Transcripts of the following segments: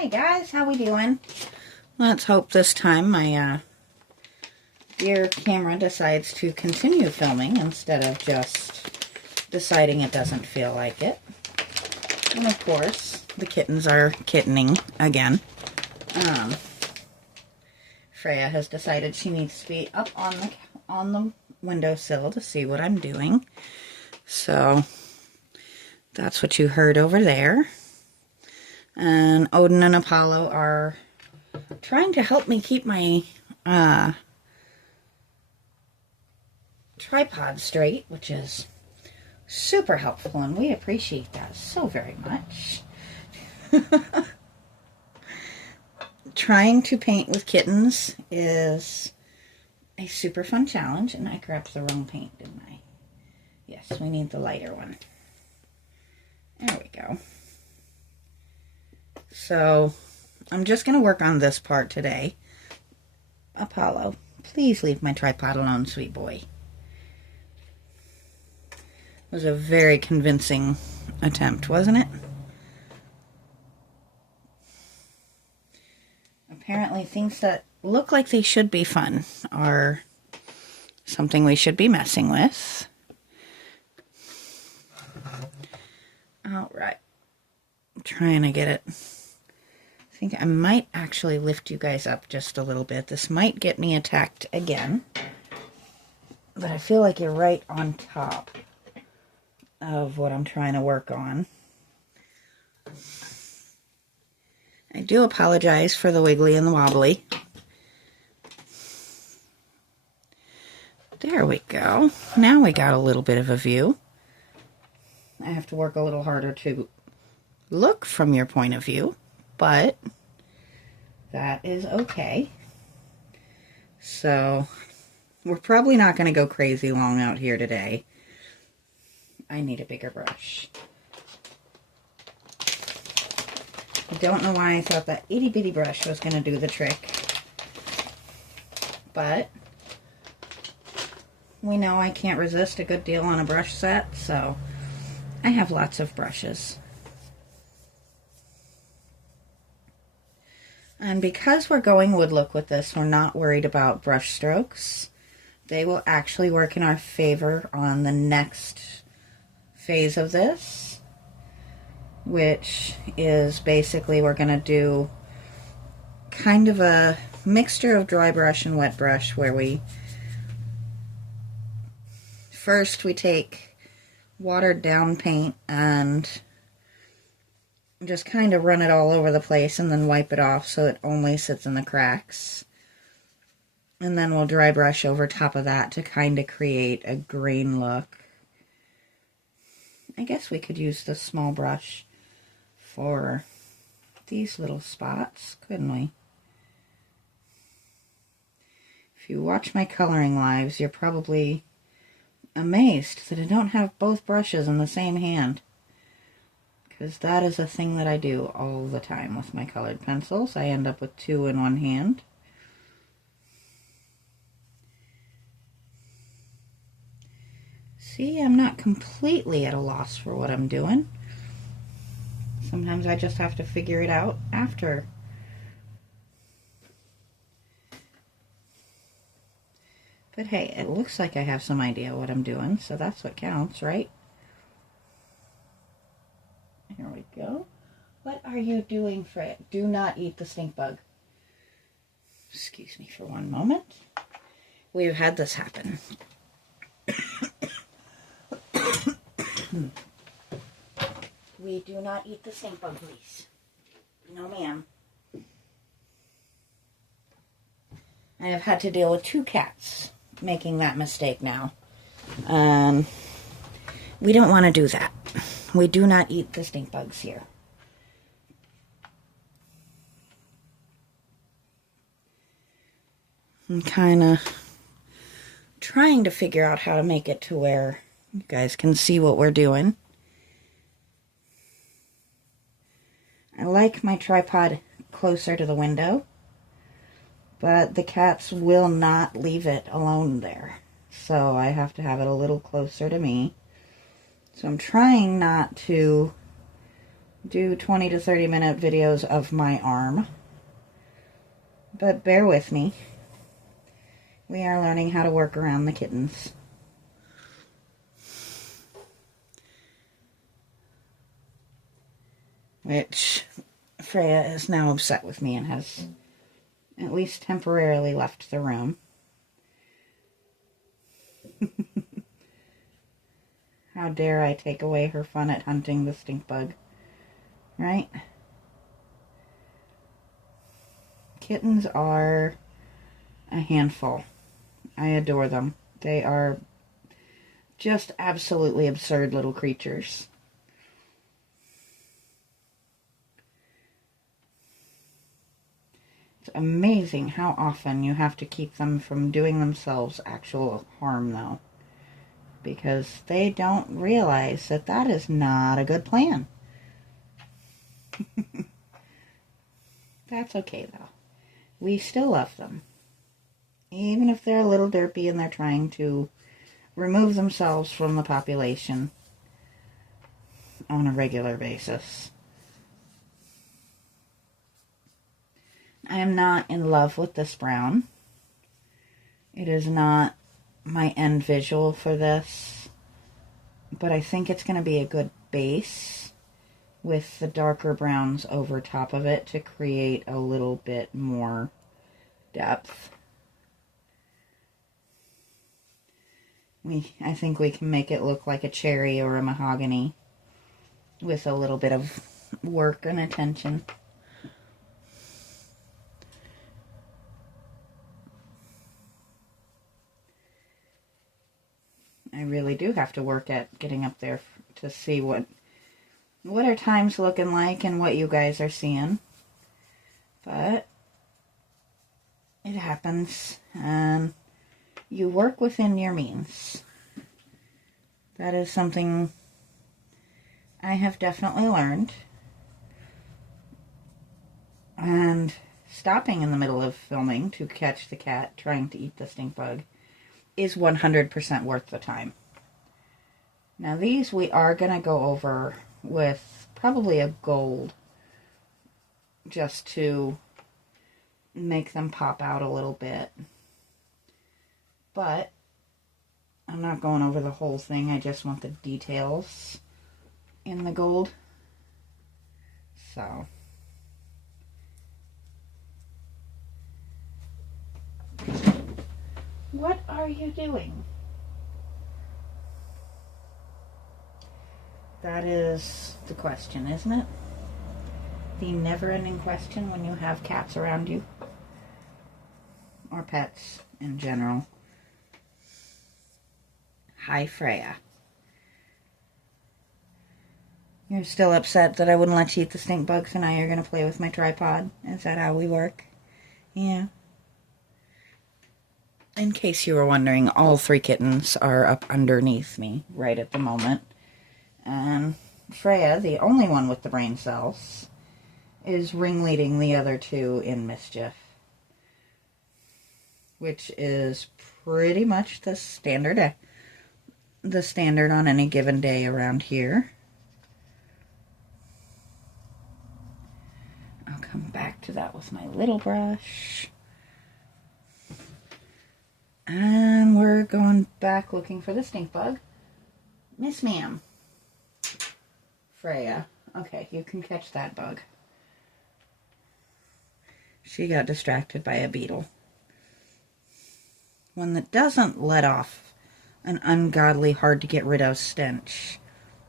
Hey guys, how we doing? Let's hope this time my dear camera decides to continue filming instead of just deciding it doesn't feel like it. And of course, the kittens are kittening again. Freya has decided she needs to be up on the windowsill to see what I'm doing. So that's what you heard over there. And Odin and Apollo are trying to help me keep my tripod straight, which is super helpful, and we appreciate that so very much. Trying to paint with kittens is a super fun challenge, and I grabbed the wrong paint, didn't I? Yes, we need the lighter one. There we go. So, I'm just going to work on this part today. Apollo, please leave my tripod alone, sweet boy. It was a very convincing attempt, wasn't it? Apparently things that look like they should be fun are something we should be messing with. Alright. I'm trying to get it. I think I might actually lift you guys up just a little bit. This might get me attacked again. But I feel like you're right on top of what I'm trying to work on. I do apologize for the wiggly and the wobbly. There we go. Now we got a little bit of a view. I have to work a little harder to look from your point of view, but that is okay. So, we're probably not going to go crazy long out here today. I need a bigger brush. I don't know why I thought that itty bitty brush was going to do the trick, but we know I can't resist a good deal on a brush set, so I have lots of brushes. And because we're going wood look with this, we're not worried about brush strokes. They will actually work in our favor on the next phase of this, which is basically we're going to do kind of a mixture of dry brush and wet brush, where we first take watered down paint and just kind of run it all over the place and then wipe it off so it only sits in the cracks. And then we'll dry brush over top of that to kind of create a green look. I guess we could use the small brush for these little spots, couldn't we? If you watch my coloring lives, you're probably amazed that I don't have both brushes in the same hand. Because that is a thing that I do all the time with my colored pencils. I end up with two in one hand. See, I'm not completely at a loss for what I'm doing. Sometimes I just have to figure it out after. But hey, it looks like I have some idea what I'm doing, so that's what counts, right? Here we go. What are you doing, Fred? Do not eat the stink bug. Excuse me for one moment. We've had this happen. We do not eat the stink bug, please. No, ma'am. I have had to deal with 2 cats making that mistake now. We don't want to do that. We do not eat the stink bugs here. I'm kind of trying to figure out how to make it to where you guys can see what we're doing. I like my tripod closer to the window, but the cats will not leave it alone there. So I have to have it a little closer to me. So I'm trying not to do 20 to 30 minute videos of my arm. But bear with me. We are learning how to work around the kittens. Which Freya is now upset with me and has at least temporarily left the room. How dare I take away her fun at hunting the stink bug, right? Kittens are a handful. I adore them. They are just absolutely absurd little creatures. It's amazing how often you have to keep them from doing themselves actual harm, though. Because they don't realize that that is not a good plan. That's okay, though. We still love them. Even if they're a little derpy and they're trying to remove themselves from the population on a regular basis. I am not in love with this brown. It is not my end visual for this, but I think it's going to be a good base with the darker browns over top of it to create a little bit more depth. I think we can make it look like a cherry or a mahogany with a little bit of work and attention. I really do have to work at getting up there to see what our time's looking like and what you guys are seeing. But it happens, and you work within your means. That is something I have definitely learned. And stopping in the middle of filming to catch the cat trying to eat the stink bug is 100% worth the time. Now these we are going to go over with probably a gold just to make them pop out a little bit. But I'm not going over the whole thing. I just want the details in the gold. So what are you doing? That is the question, isn't it? The never-ending question when you have cats around you. Or pets in general. Hi, Freya. You're still upset that I wouldn't let you eat the stink bugs and now you're going to play with my tripod? Is that how we work? Yeah. In case you were wondering, all three kittens are up underneath me right at the moment. And Freya, the only one with the brain cells, is ringleading the other two in mischief. Which is pretty much the standard on any given day around here. I'll come back to that with my little brush. And we're going back looking for the stink bug. Miss Ma'am. Freya. Okay, you can catch that bug. She got distracted by a beetle. One that doesn't let off an ungodly, hard to get rid of stench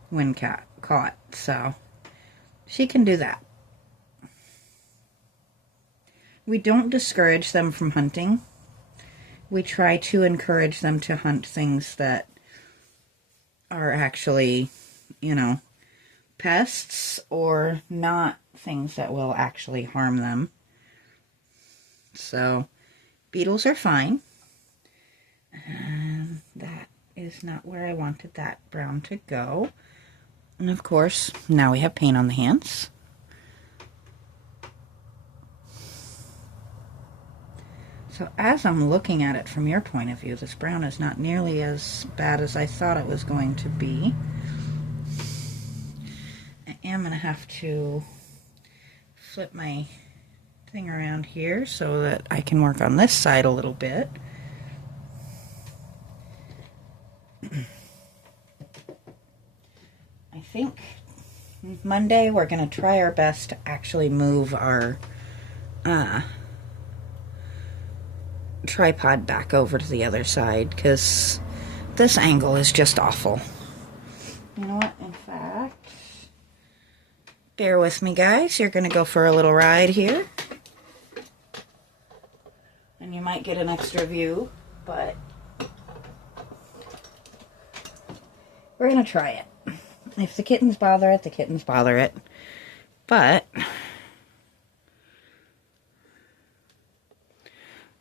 when caught. So, she can do that. We don't discourage them from hunting. We try to encourage them to hunt things that are actually, pests or not things that will actually harm them. So, beetles are fine. And that is not where I wanted that brown to go. And of course, now we have paint on the hands. So as I'm looking at it from your point of view, this brown is not nearly as bad as I thought it was going to be. I am going to have to flip my thing around here so that I can work on this side a little bit. I think Monday we're going to try our best to actually move our tripod back over to the other side, because this angle is just awful. You know what? In fact, bear with me, guys. You're going to go for a little ride here. And you might get an extra view, but we're going to try it. If the kittens bother it, the kittens bother it. But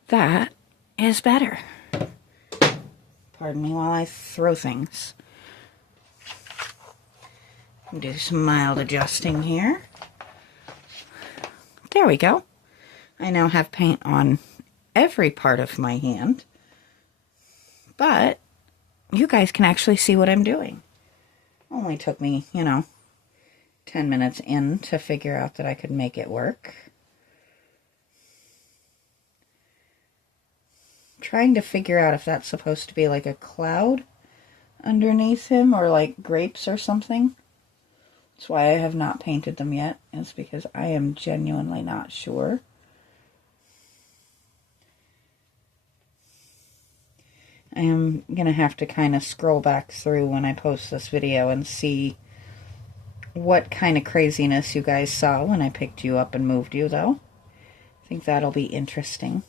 that is better. Pardon me while I throw things. Do some mild adjusting here. There we go. I now have paint on every part of my hand. But you guys can actually see what I'm doing. Only took me, 10 minutes in to figure out that I could make it work. Trying to figure out if that's supposed to be like a cloud underneath him or like grapes or something. That's why I have not painted them yet. It's because I am genuinely not sure. I am going to have to kind of scroll back through when I post this video and see what kind of craziness you guys saw when I picked you up and moved you, though. I think that'll be interesting.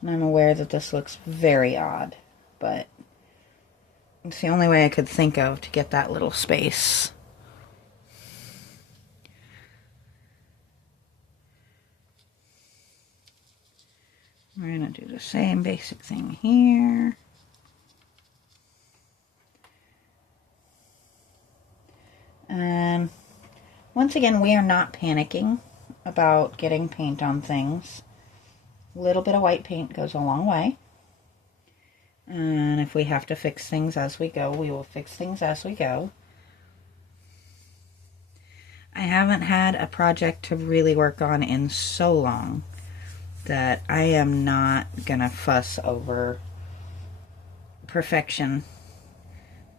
And I'm aware that this looks very odd, but it's the only way I could think of to get that little space. We're going to do the same basic thing here. And once again, we are not panicking about getting paint on things. A little bit of white paint goes a long way. And if we have to fix things as we go, we will fix things as we go. I haven't had a project to really work on in so long that I am not gonna fuss over perfection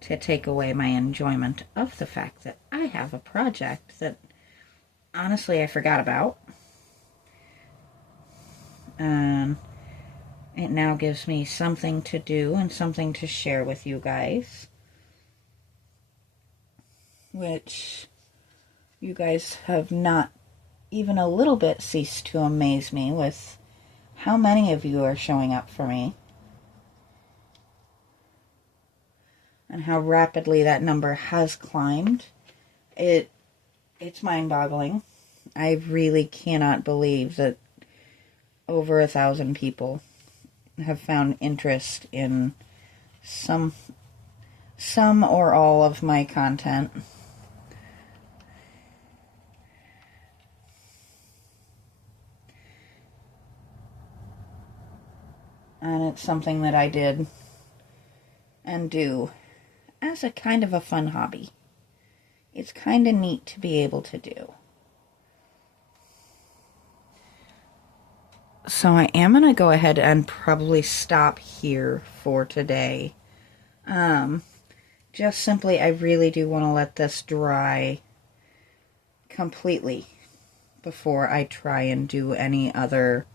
to take away my enjoyment of the fact that I have a project that honestly I forgot about. And it now gives me something to do and something to share with you guys, which you guys have not even a little bit ceased to amaze me with how many of you are showing up for me and how rapidly that number has climbed. It's mind-boggling. I really cannot believe that over 1,000 people have found interest in some or all of my content. And it's something that I did and do as a kind of a fun hobby. It's kind of neat to be able to do. So I am going to go ahead and probably stop here for today. Just simply, I really do want to let this dry completely before I try and do any other,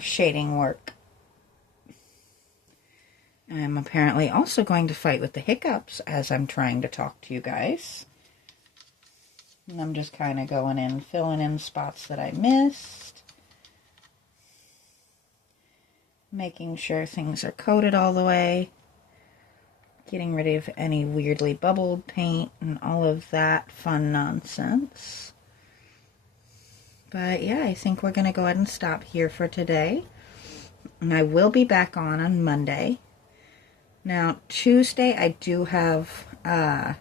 shading work. I'm apparently also going to fight with the hiccups as I'm trying to talk to you guys. And I'm just kind of going in, filling in spots that I missed. Making sure things are coated all the way. Getting rid of any weirdly bubbled paint and all of that fun nonsense. But yeah, I think we're going to go ahead and stop here for today. And I will be back on Monday. Now, Tuesday I do have a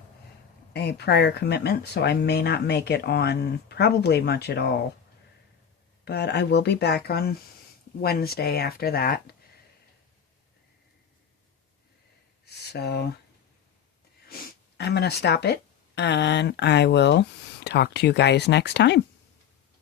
prior commitment, so I may not make it on probably much at all But I will be back on Wednesday after that. So I'm going to stop it, and I will talk to you guys next time.